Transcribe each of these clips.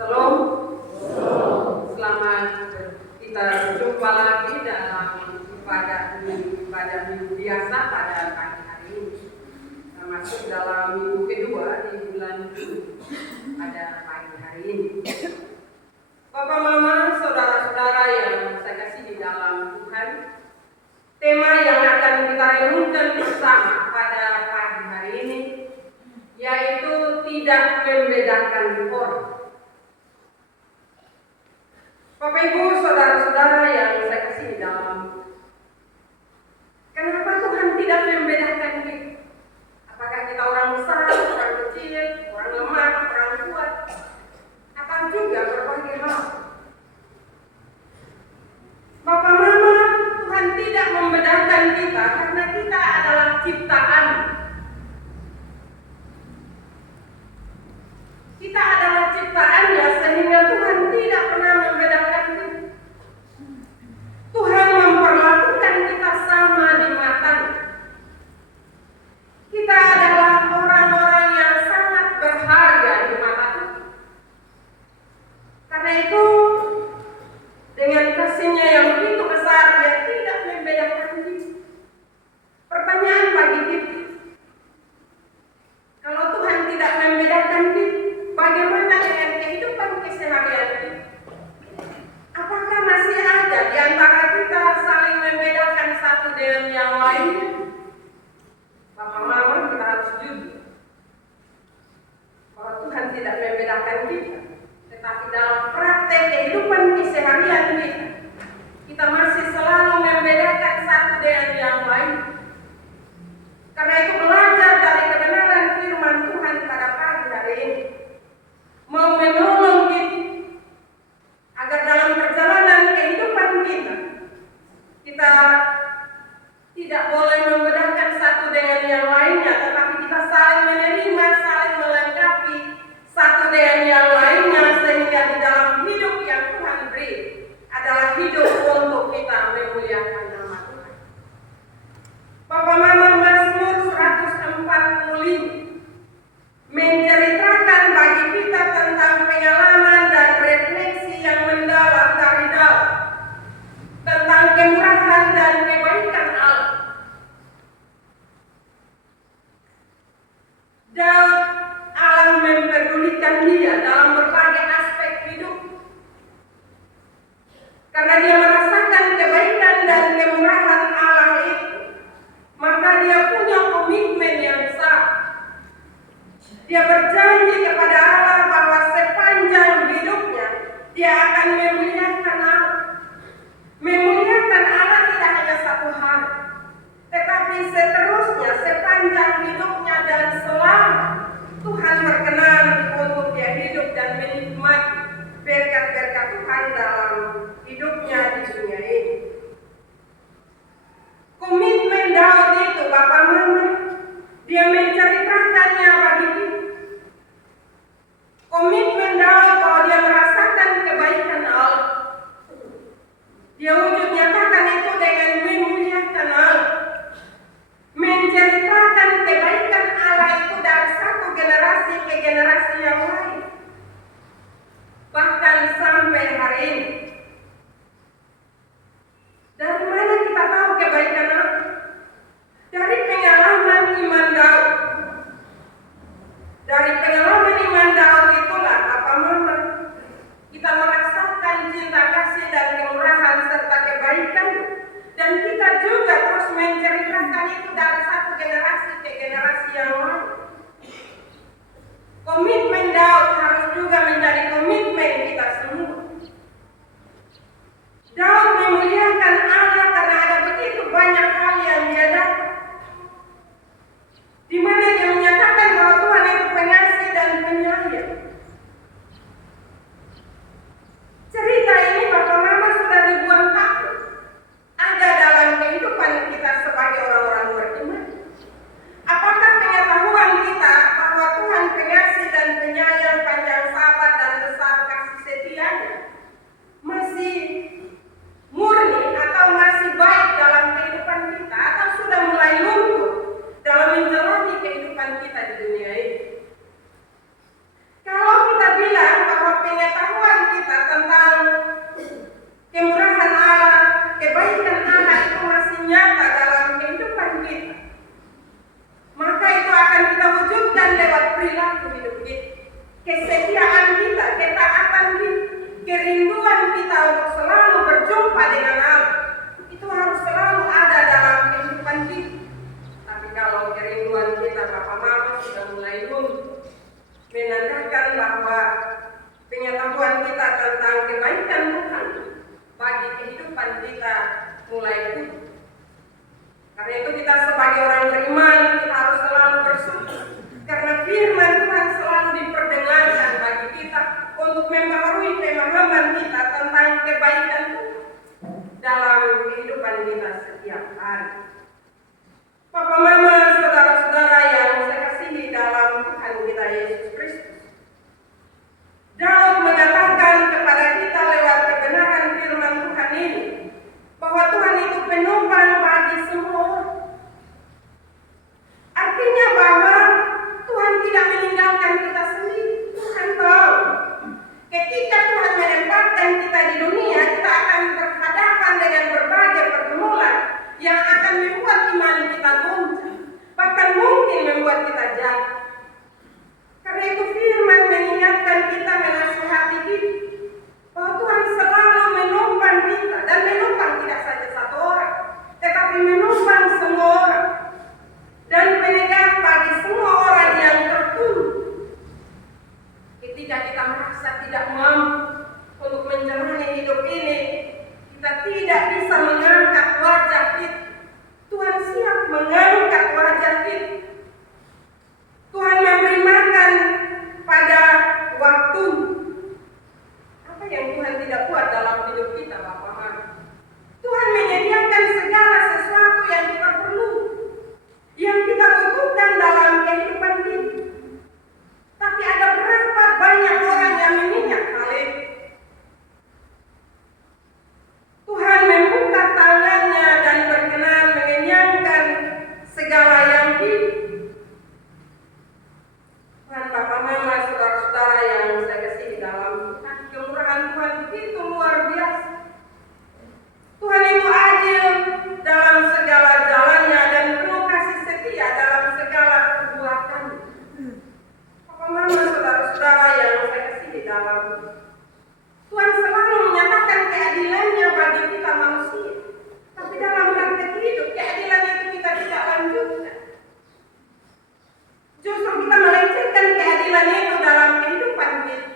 Shalom. Selamat kita berjumpa lagi dalam ibadah minggu biasa pada pagi hari ini. Kita masuk dalam minggu kedua di bulan Juni pada pagi hari ini. Bapak, Mama, saudara-saudara yang saya kasih di dalam Tuhan, tema yang akan kita renungkan bersama pada pagi hari ini yaitu tidak membedakan orang. Bapak, Ibu, saudara-saudara yang saya kasih di dalam, kenapa Tuhan tidak membedakan kita? Apakah kita orang besar, orang kecil, orang lemah, orang kuat, atau juga berbagai hal? Bapak, Mama, Tuhan tidak membedakan kita karena kita adalah ciptaan. Kita adalah ciptaannya sehingga Tuhan tidak pernah membedakan kita. Tuhan memperlakukan kita sama di matanya. Kita adalah orang-orang yang sangat berharga di mata Tuhan. Karena itu, dengan kasih-Nya yang begitu besar, Dia tidak membedakan kita. Pertanyaan bagi kita, kalau Tuhan tidak membedakan kita, bagaimana dengan kehidupan keseharian kita? Apakah masih ada di antara kita saling membedakan satu dengan yang lain? Bapak, Mama, kita harus jujur bahwa Tuhan tidak membedakan kita. Tetapi dalam praktek kehidupan keseharian kita masih selalu membedakan satu dengan yang lain. Karena itu belajar dari kebenaran firman Tuhan pada pagi hari ini mau menolong kita agar dalam perjalanan kehidupan kita tidak boleh membedakan satu dengan yang lainnya, tetapi kita saling menerima, saling melengkapi satu dengan yang lainnya, sehingga di dalam hidup yang Tuhan beri adalah hidup untuk kita memuliakan nama Tuhan. Bapak, Mama, Mazmur 145 menceritakan bagi kita tentang pengalaman dan refleksi yang mendalam dari Daud tentang kemurahan dan kebaikan Allah. Daud, Allah mempedulikan dia dalam berbagai aspek hidup. Karena dia merasakan kebaikan dan kemurahan Allah itu, maka dia punya komitmen yang sah. Dia berjanji kepada Allah bahwa sepanjang hidupnya dia akan memuliakan Allah. Memuliakan Allah tidak hanya satu hari, tetapi seterusnya sepanjang hidupnya dan selama Tuhan berkenan untuk dia hidup dan menikmati berkat-berkat Tuhan dalam hidupnya di dunia ini. Komitmen Daud itu, Bapak, Mama, dia menceritakannya bagi kita. Komitmen Daud bahwa dia merasakan kebaikan Allah. Dia wujud nyatakan itu dengan memuliakan Allah. Menceritakan kebaikan Allah itu dari satu generasi ke generasi yang lain. Bahkan sampai hari ini. Dari mana kita tahu kebaikan Allah? Dari pengalaman iman Daud. Dari pengalaman iman Daud itulah, Bapak, Mama, kita merasakan cinta kasih dan kemurahan serta kebaikan. Dan kita juga terus menceritakan itu dari satu generasi ke generasi yang lain. perilaku hidup kita, kesetiaan kita, ketaatan kita, kerinduan kita untuk selalu berjumpa dengan Allah, itu harus selalu ada dalam kehidupan kita. Tapi kalau kerinduan kita Bapak Mama sudah mulai luntur, menandakan bahwa pengetahuan kita tentang kebaikan Tuhan bagi kehidupan kita mulai pudar. Karena itu kita sebagai orang beriman kita harus selalu bersyukur, karena firman Tuhan selalu diperdengarkan bagi kita untuk membaharui pemahaman kita tentang kebaikan Tuhan dalam kehidupan kita setiap hari. Papa Mama, saudara-saudara yang saya kasihi dalam Tuhan kita Yesus Kristus, Daud mengatakan kepada kita lewat kebenaran firman Tuhan ini bahwa Tuhan itu penumpang bagi semua orang. Artinya bahwa Tuhan tidak meninggalkan kita sendiri. Tuhan tahu ketika Tuhan menempatkan kita di dunia, kita akan berhadapan dengan berbagai pergumulan yang akan membuat iman kita goncang, bahkan mungkin membuat kita jatuh. Karena itu firman mengingatkan kita, menasihati kita bahwa Tuhan selalu menumpang kita, dan menumpang tidak saja satu orang, tetapi menumpang semua orang, dan menegak bagi semua orang yang tertunduk. Ketika kita merasa tidak mampu untuk menjalani hidup ini, kita tidak bisa mengangkat wajah kita, Tuhan siap mengangkat wajah kita. Tuhan memberi makan pada waktu. Apa yang Tuhan tidak buat dalam hidup kita, Bapak Mama? Tuhan menyediakan segala sesuatu yang kita perlu, yang kita butuhkan dalam kehidupan kita. Tapi ada berapa banyak orang yang mengingat hal itu? Tuhan membuka tangannya dan berkenan mengenyangkan segala yang hidup. Tuhan, Bapak Mama, saudara-saudara yang saya kasihi dalam Tuhan, kemurahan Tuhan begitu luar biasa. Tuhan itu adil dalam segala jalannya dan penuh kasih setia dalam segala perbuatannya. Bapak Mama, saudara-saudara yang saya kasihi dalam Tuhan selalu menyatakan keadilannya bagi kita manusia. Tapi dalam praktek hidup, keadilan itu kita tidak lanjutkan. Justru kita melecehkan keadilan itu dalam kehidupan kita.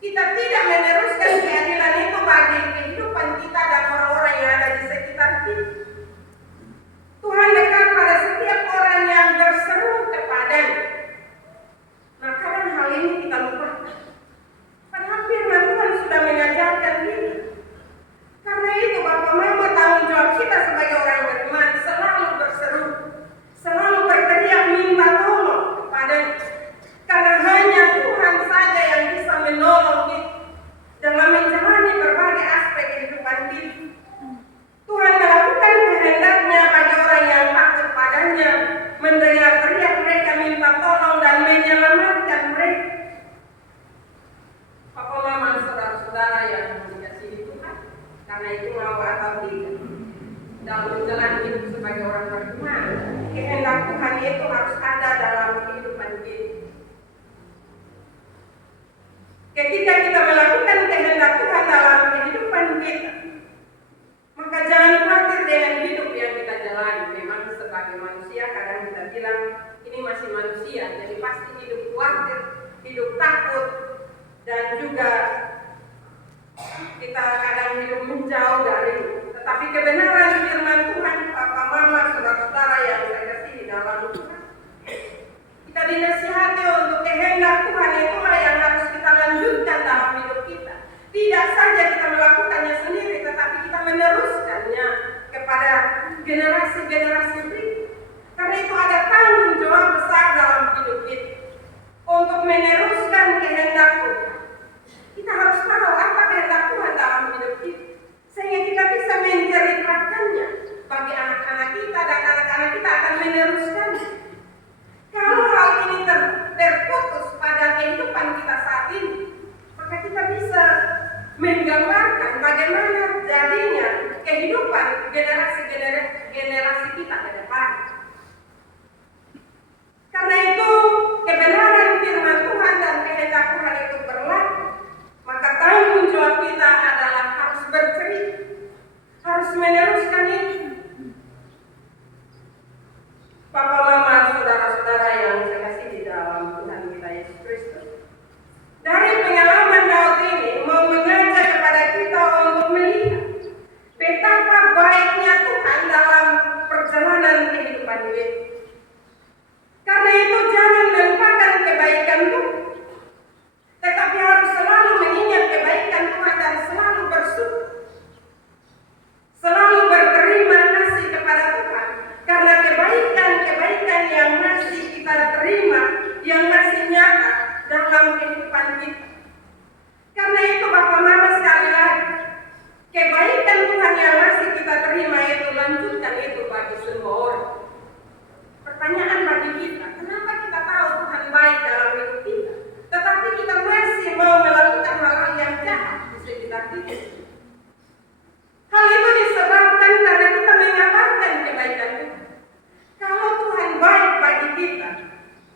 Kita tidak meneruskan keadilan itu bagi kehidupan kita dan orang-orang yang ada di sekitar kita. Tuhan dekat pada setiap orang yang berseru kepadanya. Nah, karena hal ini kita lupakan. Padahal firman Tuhan sudah mengajarkan kita. Karena itu Bapak Mama, tanggung jawab kita sebagai orang beriman selalu berseru, selalu berteriak minta tolong kepadanya. Karena hanya Tuhan saja yang bisa menolong kita dalam menjalani berbagai aspek kehidupan kita. Tuhan melakukan kehendaknya bagi orang yang takut padanya, mendengar teriak mereka minta tolong dan menyelamatkan mereka. Papa Mama, saudara-saudara yang dikasihi Tuhan, karena itu mau atau tidak, dalam menjalani hidup sebagai orang beriman, kehendak Tuhan itu harus ada dalam kehidupan kita. Ketika kita melakukan kehendak Tuhan dalam kehidupan kita, maka jangan khawatir dengan hidup yang kita jalani. Memang sebagai manusia kadang kita bilang ini masih manusia, jadi pasti hidup khawatir, hidup takut, dan juga kita kadang hidup menjauh dari. Tetapi kebenaran firman Tuhan, Papa Mama, saudara-saudara yang saya kasihi dalam Tuhan, kita dinasihati untuk kehendak Tuhan itulah yang harus kita lanjutkan dalam hidup kita. Tidak saja kita melakukannya sendiri, tetapi kita meneruskannya kepada generasi-generasi berikut. Karena itu ada tanggung jawab besar dalam hidup kita untuk meneruskan kehendak Tuhan. Kita harus tahu apa kehendak Tuhan dalam hidup kita, sehingga kita bisa menceritakannya bagi anak-anak kita, dan anak-anak kita akan meneruskannya. Kalau hal ini terputus pada kehidupan kita saat ini, maka kita bisa menggambarkan bagaimana jadinya kehidupan generasi kita ke depan. Karena itu kebenaran kita. Karena itu Bapak Mama sekali lagi, kebaikan Tuhan yang masih kita terima itu, lanjutkan itu bagi semua orang. Pertanyaan bagi kita, kenapa kita tahu Tuhan baik dalam hidup kita, tetapi kita masih mau melakukan hal-hal yang jahat di sekitar kita? Hal itu disebabkan karena kita mengabaikan kebaikan Tuhan. Kalau Tuhan baik bagi kita,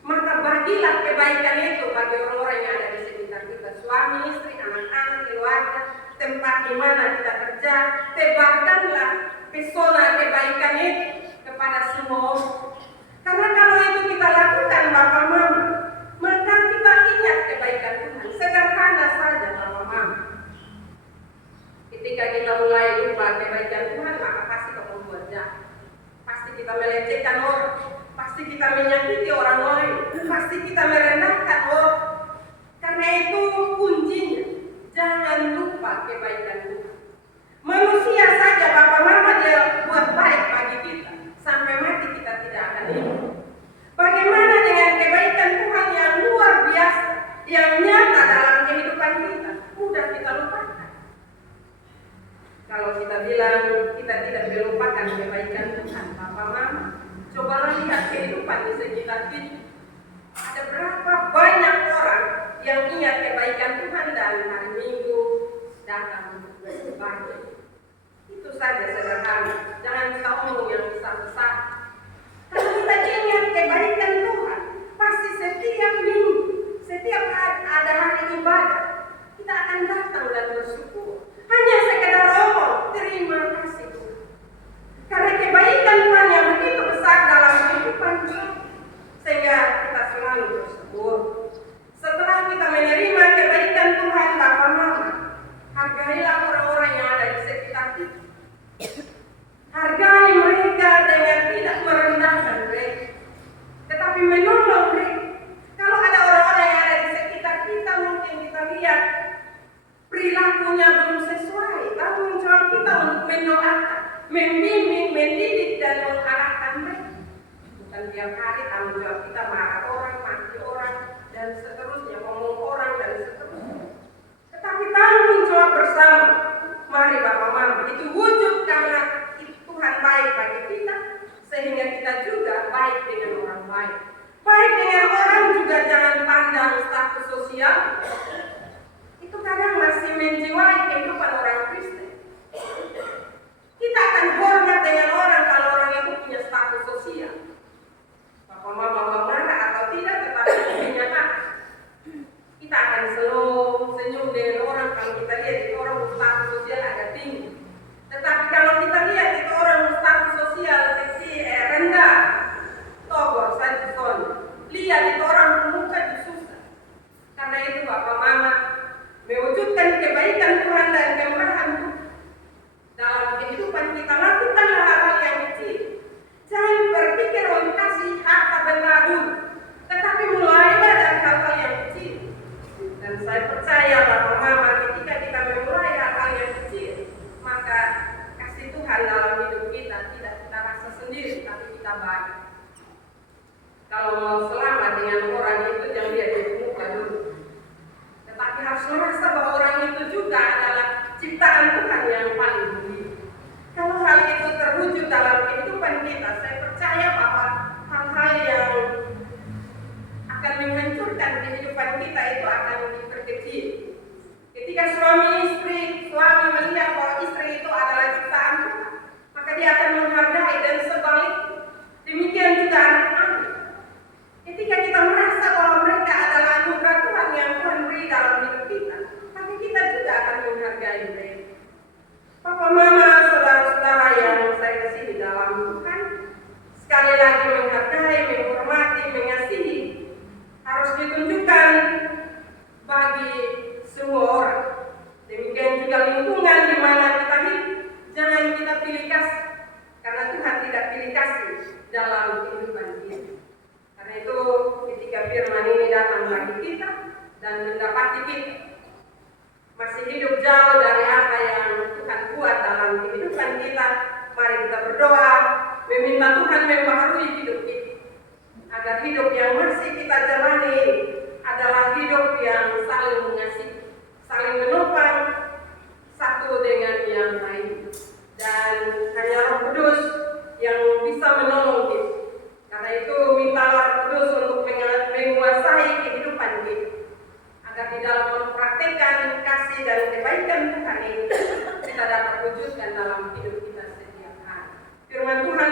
maka bagilah kebaikan itu bagi orang-orang yang ada di sekitar kita. Suami, istri, anak-anak, keluarga, tempat di mana kita kerja. Tebarkanlah pesona kebaikan itu kepada semua orang. Karena kalau itu kita lakukan Bapak Mama, maka kita ingat kebaikan Tuhan. Sederhana saja Bapak Mama. Ketika kita mulai lupa kebaikan Tuhan, maka pasti kita membuat jahat. Pasti kita melecehkan orang, pasti kita menyakiti orang lain, pasti kita merendahkan orang. Karena itu kuncinya, jangan lupa kebaikan Tuhan. Manusia saja Bapak Mama dia buat baik bagi kita, sampai mati kita tidak akan ingat. Bagaimana dengan kebaikan Tuhan yang luar biasa, yang nyata dalam kehidupan kita, mudah kita lupakan. Kalau kita bilang kita tidak melupakan kebaikan Tuhan, Bapak Mama, cobalah lihat kehidupan di sekitar kita. Ada berapa banyak orang yang ingat kebaikan Tuhan dan hari Minggu datang untuk beribadah. Itu saja sederhana. Jangan kita omong yang besar-besar. Kalau kita ingat kebaikan Tuhan, pasti setiap minggu, setiap ada hari ibadah, kita akan datang dan bersyukur. Hanya sekedar omong, terima kasih Tuhan. Karena kebaikan Tuhan yang begitu besar dalam kehidupan kita, sehingga kita selalu bersyukur. Setelah kita menerima kebaikan Tuhan Bapak Mama, hargailah orang-orang yang ada di sekitar kita. Hargai mereka dengan tidak merendahkan mereka, tetapi menolong mereka. Kalau ada orang-orang yang ada di sekitar kita, mungkin kita lihat perilakunya belum sesuai, tanggung jawab kita untuk mendoakan, membimbing, mendidik dan mengarahkan mereka. Bukan tiap hari tanggung jawab kita marah orang, maki orang, dan seterusnya, ngomong orang dan seterusnya. Tetapi tanggung jawab bersama. Mari Bapak Mama, itu wujud karena Tuhan baik bagi kita, sehingga kita juga baik dengan orang baik. Baik dengan orang juga jangan pandang status sosial. Itu kadang masih menjiwai kehidupan orang Kristen. Kita akan hormat dengan orang kalau orang itu punya status sosial. Bapak Mama marah atau tidak, tetapi punya hak. Kita akan senyum dengan orang kalau kita lihat itu orang status sosial agak tinggi. Tetapi kalau kita lihat itu orang status sosial rendah, togor saja son. Lihat itu orang muka susah. Karena itu Bapak Mama mewujudkan kebaikan Tuhan dan kemurahan Tuhan dalam kehidupan kita, lakukanlah hal-hal yang kecil. Jangan berpikir untuk kasih harta benda dulu, tetapi mulailah dari hal-hal yang kecil. Dan saya percaya Bapak Mama, ketika kita memulai hal-hal yang kecil, maka kasih Tuhan dalam hidup kita tidak kita rasa sendiri, tapi kita baik. Kalau mau selamat dengan orang itu, jangan lihat di muka dulu, tetapi harus merasa bahwa orang itu juga adalah ciptaan Tuhan yang paling mulia. Kalau hal itu terwujud dalam kehidupan kita, saya percaya bahwa hal-hal yang akan menghancurkan kehidupan kita itu akan diperkecil. Ketika suami melihat bahwa istri itu adalah ciptaan Tuhan, maka dia akan menghargai, dan sebaliknya. Demikian juga anak-anak. Ketika kita merasa bahwa mereka adalah anugerah Tuhan yang Tuhan beri dalam hidup kita, maka kita juga akan menghargai mereka. Papa Mama, saudara-saudara yang saya kasih dalam Tuhan, sekali lagi menghargai, menghormati, mengasihi harus ditunjukkan bagi semua orang. Demikian juga lingkungan di mana kita hidup, jangan kita pilih kasih, karena Tuhan tidak pilih kasih dalam kehidupan kita. Karena itu ketika firman ini datang bagi kita dan mendapati kita masih hidup jauh dari apa yang Tuhan buat dalam kehidupan kita, mari kita berdoa, meminta Tuhan membaharui hidup kita, agar hidup yang masih kita jalani adalah hidup yang saling yang lain. Dan hanya Roh Kudus yang bisa menolong kita. Karena itu mintalah Roh Kudus untuk menguasai kehidupan kita, agar di dalam mempraktekkan kasih dan kebaikan Tuhan ini kita dapat wujudkan dalam hidup kita setiap hari. Firman Tuhan